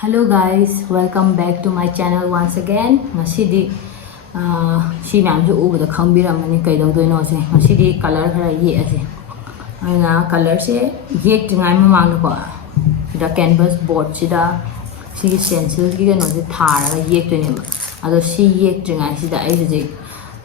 Hello guys, welcome back to my channel once again. Ngasidi si ma'am ju ubada khangbiramani kaidodoino se. Ngasidi color khara ye ase. Aina color se ye tingai mamang ko. Da canvas board sida si stencils gi no se thara ye tone ba. Ado si ye tingai sida ai je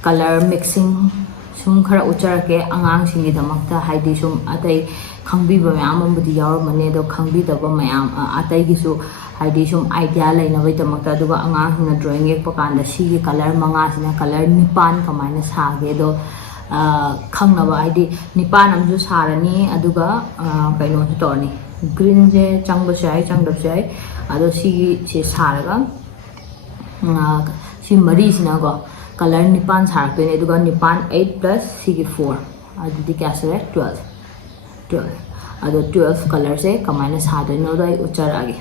color mixing sum khara ucharake angang singi damakta haidi sum atai khangbiba mayam amudi yawar mane do khangbidaba mayam atai gi su हाइडी सुम idea लेनबैदमक्ता दुगा अंगांगना drawing एक पकांदा सिगी colour मंगासिना colour निपान कमायना सागे दो खंगनबा Heidi निपान अमजु Sarni अदुगा कइनो तोरनी green जे चंगबसाय चंगदबसाय अदो सिगी से सारगा सि मरीसिना गो कलर निपान सारकतोने दुगा निपान 8 प्लस सिगी 4 अदुदि क्यासरे 12 अदो 12 कलर से कमायना सादोनो दो उच्चारागे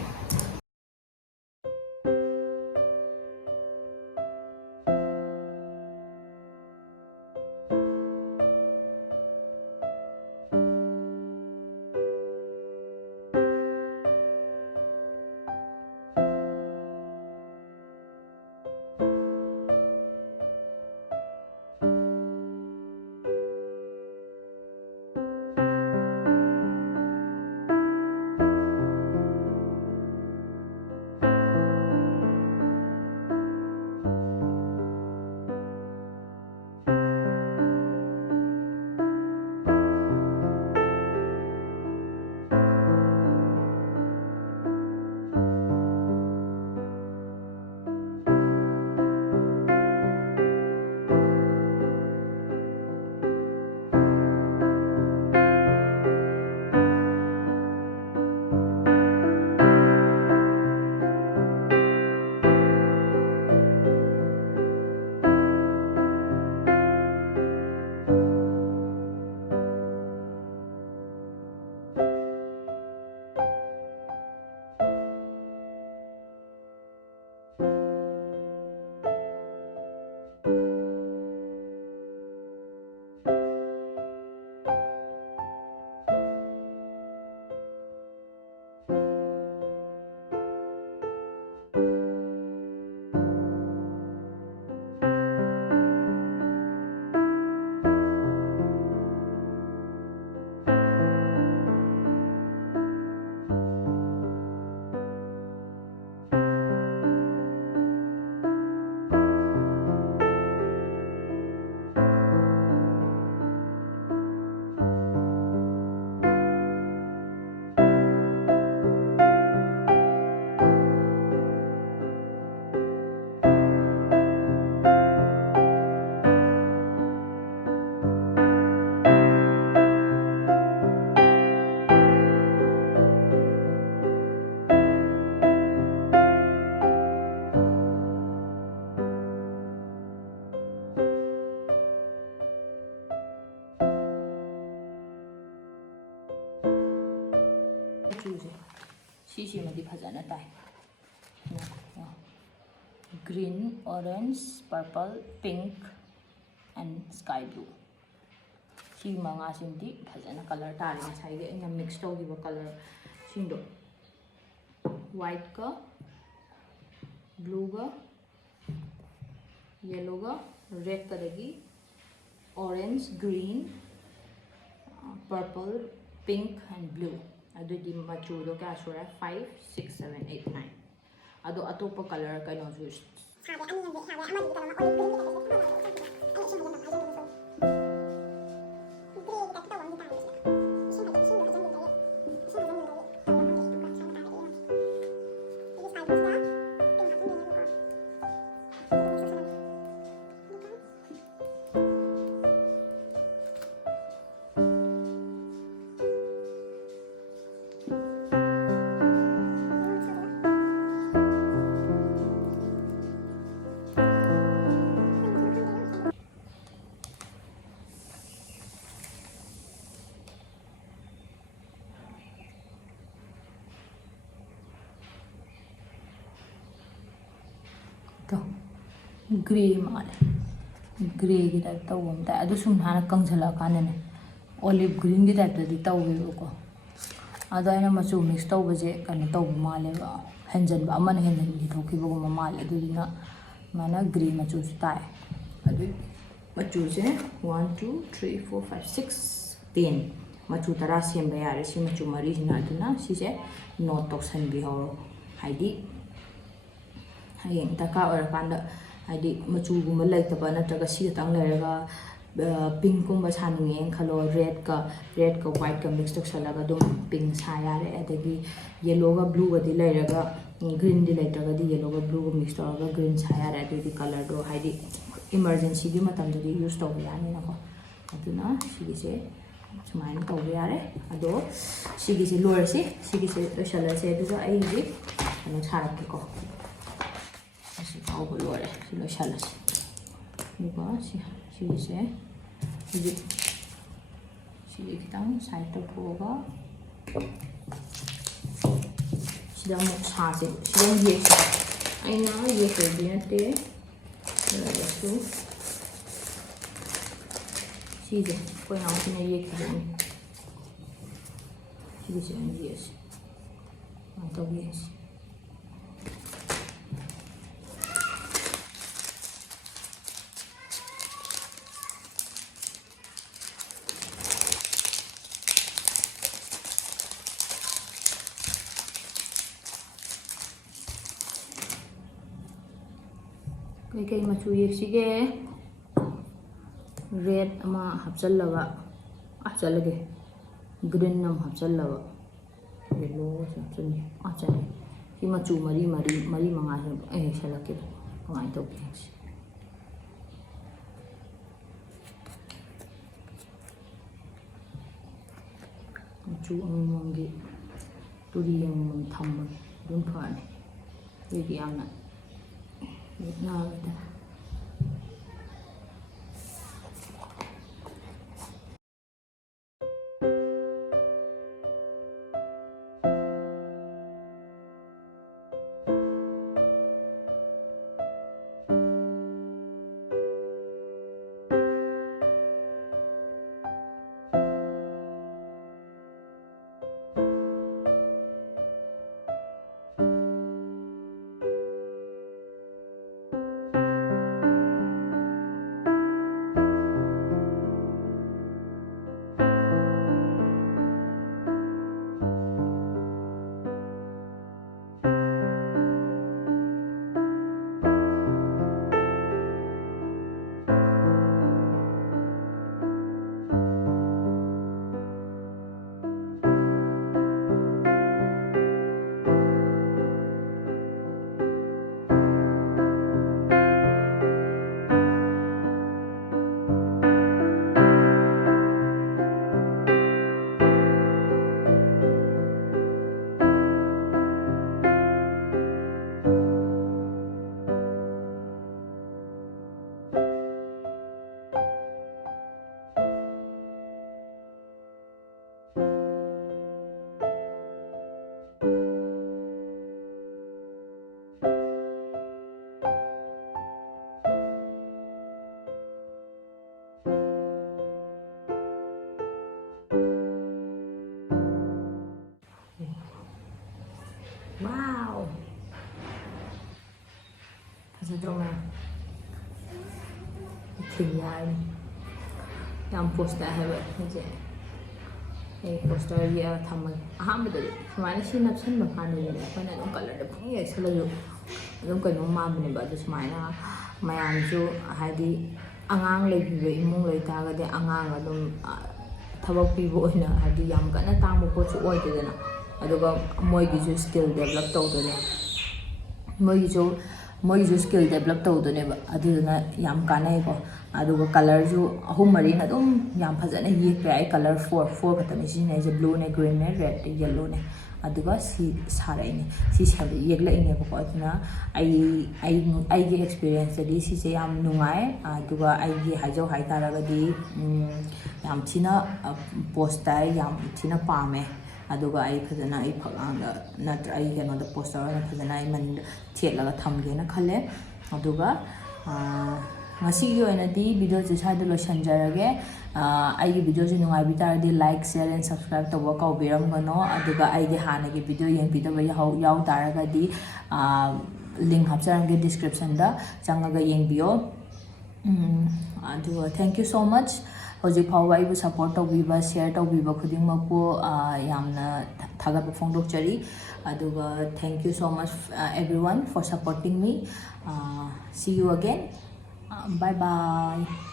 सी मदी फजना ताई green orange purple pink and sky blue सी मंगा सिंदी फजना कलर तारे ngसाइगे इन मिक्स तौगिबो कलर सिंदो व्हाइट का ब्लू का येलो का red colour orange green purple pink and blue अदुदी मचूदो क्या सुरा 5 6 7 8 9 अदो अतोप कलर कनो जूस तो ग्रे माले ग्रे की टाइप तौम ताई सुम हाना कंसला काने ओलिव ग्रीन की टाइप तौबेको ꯑꯗꯣ ꯑꯩꯅ ꯃꯆꯨ ꯃꯤꯛꯁ ꯇꯧꯕꯁꯦ ꯀꯩꯅꯣ ꯇꯧꯕ ꯃꯥꯜꯂꯦꯕ ꯍꯦꯟꯖꯟꯕ ꯑꯃꯅ ꯍꯦꯟꯖꯟꯕꯤ ꯊꯣꯛꯈꯤꯕꯒꯨꯝꯕ ꯃꯥꯜꯂꯦ ꯑꯗꯨꯗꯨꯅ ꯁꯨꯃꯥꯏꯅ ꯒ꯭ꯔꯦ ꯃꯆꯨꯁꯨ ꯇꯥꯏ ꯑꯗꯨ ꯃꯆꯨꯁꯦ 1 2 3 4 5 6 10 मचू 10 सेंबा यारे सी मचू मरी हिना अदुना सिसे नोट तौसनबिहरो हाइदि हयें दरका ओरकांदा हाइदि मचूगुम्बा लैतबा नत्रगा सी खतंग लैरगा पिंक गुम्बा सानिंगे खलो रेड का व्हाइट का मिक्स तौसलगा दुम पिंक सा यारे अदगी येलो का ब्लू का दि लैरगा ग्रीन दि लैत्रगा दि येलो का ब्लू का मिक्स तौरगा ग्रीन सा यारे अदगी कलर दो हाइदि इमरजेंसी की मतमदि यूज तौबा यानी नको अदुना सिगिसे सुमाइन तौबा यारे अदो सिगिसे लोरसे सिगिसे लोशलसे अदुगा आई जी अनु सारकेको असी तौबा लोरे सि लोशलसे दुगा सिगिसे सिगि खितंग साइड तौथोगा सिदा मु सासे सिदा येसे आइना येसे दिनते लरसु सीजे कोई ना उसने ये किया सीजे से ये से तो ये से कई मचू ये सीगे रेड अमा हपचलगा आचलगे ग्रीन नम हपचलगा येलो हपचलगे आचल कि मचू मरी मंगा ए सलके कमाई तो मचू अमंगे तुरी अमंग थम दुम फाने ये यामना ना वाओ फजद्रोमा थियार याम पोस्टर है जे ए पोस्टर ये थम अहमद सुमाने सी नप्सन बखाने ने अपन अदुम कलर दे फंग ये सलजो अदुम कनो माबने बा दु सुमाना मयाम जो हादि अंगांग लेबिबे इमुंग लेतागदे अंगांग अदुम थबक पिबो ओइना हादि याम कना तांबो पोचु ओइदेना अदुगा मोइगिजु स्किल डेवलप तौदने मोइगिजु स्किल डेवलप तौदने अदुना याम कानाइको अदुगा कलर जो अहुम मरी न अदुम याम फजने येक आई कलर 4 खतने सिने जे ब्लू ने ग्रीन ने रेड ने येलो ने अदुगा सी साराइने सी सब येगलाइने बको अदुना आई गे एक्सपीरियंस दि सी से याम नुंगाय अदुगा आई गे हाजो हाइ तारागदि याम थिना पोस्टर याम थिना पामे अदुगा आई फजना आई फगांगा नत्र आई केनो पोस्टर फजना आई मन थेलगा थमगेना खले अदुगा ngasi gi oina di video je sa de lo sanjarage ai gi video je nungai bi tar di like share and subscribe to wa ka biram gano aduga ai di hana gi video yeng bi da ba yaw taraga di link hapsarang ge description da changaga yeng biyo adu thank you so much hojik phawa ibu support to biba share to biba khuding ma ko yamna thaga ba phongdok chari aduga thank you so much everyone for supporting me see you again bye bye